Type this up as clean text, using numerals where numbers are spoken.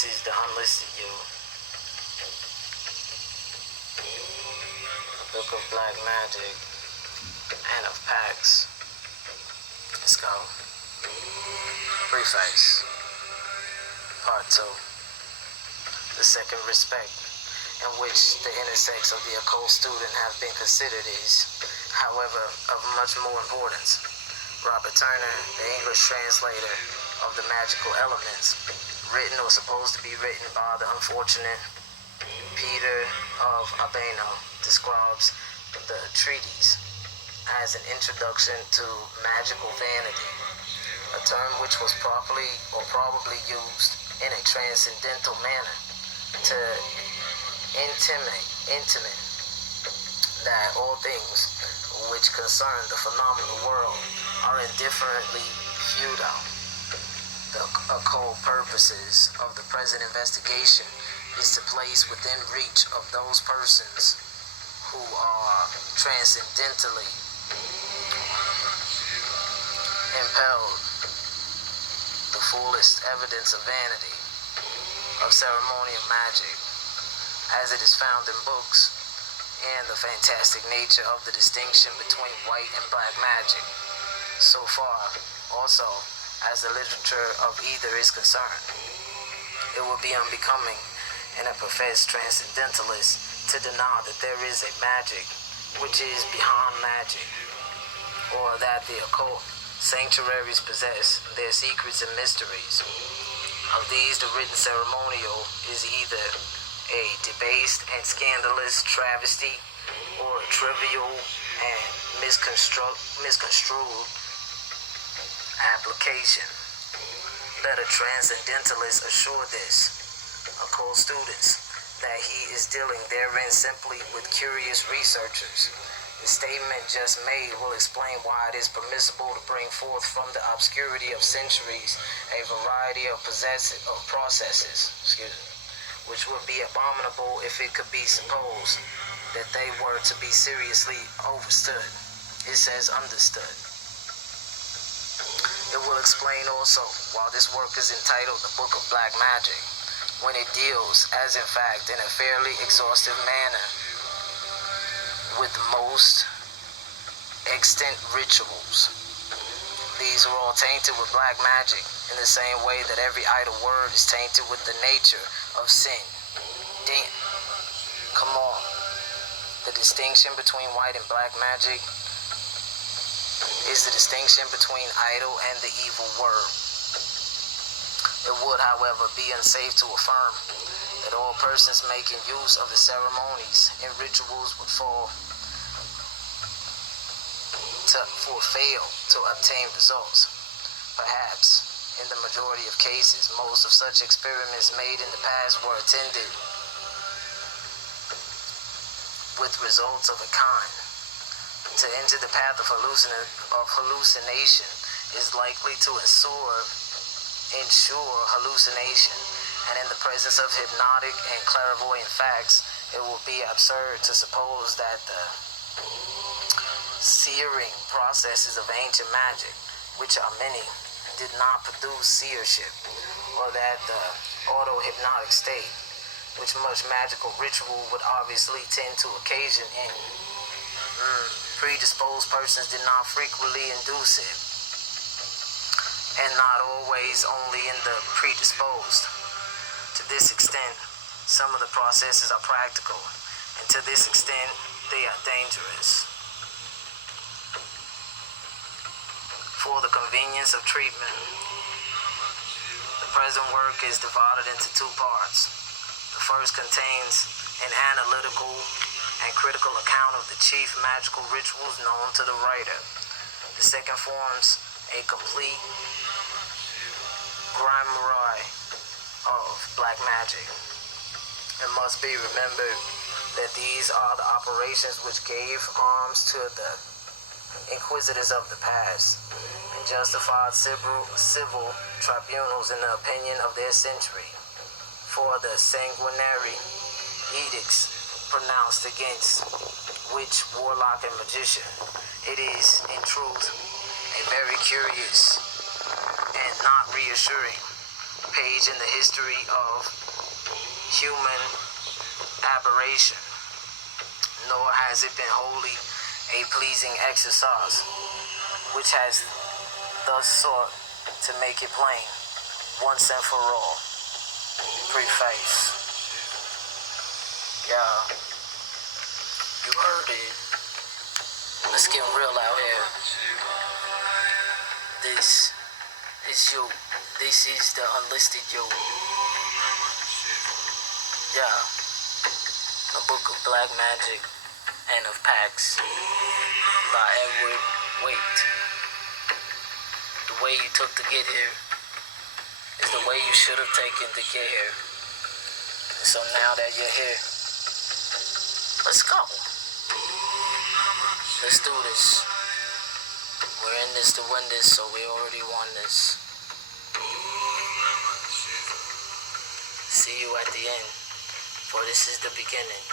This is the Unlisted You, a book of black magic and of pacts. Let's go. Preface. Part 2. The second respect in which the intersex of the occult student have been considered is, however, of much more importance. Robert Turner, the English translator of the magical elements, written or supposed to be written by the unfortunate Peter of Abeno, describes the treatise as an introduction to magical vanity, a term which was properly or probably used in a transcendental manner to intimate that all things which concern the phenomenal world are indifferently futile. The occult purposes of the present investigation is to place within reach of those persons who are transcendentally impelled the fullest evidence of vanity, of ceremonial magic, as it is found in books, and the fantastic nature of the distinction between white and black magic, so far also as the literature of either is concerned. It would be unbecoming in a professed transcendentalist to deny that there is a magic which is beyond magic, or that the occult sanctuaries possess their secrets and mysteries. Of these, the written ceremonial is either a debased and scandalous travesty, or a trivial and misconstrued application. Let a transcendentalist assure this occult students that he is dealing therein simply with curious researchers. The statement just made will explain why it is permissible to bring forth from the obscurity of centuries a variety of processes, which would be abominable if it could be supposed that they were to be seriously overstood. It says understood. It will explain also why this work is entitled The Book of Black Magic, when it deals, as in fact, in a fairly exhaustive manner, with most extant rituals. These are all tainted with black magic, in the same way that every idle word is tainted with the nature of sin. Damn. Come on. The distinction between white and black magic is the distinction between idol and the evil word. It would, however, be unsafe to affirm that all persons making use of the ceremonies and rituals would fail to obtain results. Perhaps, in the majority of cases, most of such experiments made in the past were attended with results of a kind. To enter the path of hallucination is likely to ensure hallucination, and in the presence of hypnotic and clairvoyant facts, it will be absurd to suppose that the searing processes of ancient magic, which are many, did not produce seership, or that the auto-hypnotic state, which much magical ritual would obviously tend to occasion in predisposed persons, did not frequently induce it, and not always only in the predisposed. To this extent, some of the processes are practical, and to this extent, they are dangerous. For the convenience of treatment, the present work is divided into two parts. The first contains an analytical and critical account of the chief magical rituals known to the writer. The second forms a complete grimoire of black magic. It must be remembered that these are the operations which gave arms to the inquisitors of the past and justified civil tribunals in the opinion of their century for the sanguinary edicts pronounced against witch, warlock, and magician. It is, in truth, a very curious and not reassuring page in the history of human aberration, nor has it been wholly a pleasing exercise, which has thus sought to make it plain, once and for all. Preface. Yeah, you heard it. Let's get real out here. This is you. This is the unlisted you. Yeah. A book of black magic and of pacts by Edward Waite. The way you took to get here is the way you should have taken to get here. And so now that you're here, let's go. Let's do this. We're in this to win this, so we already won this. See you at the end, for this is the beginning.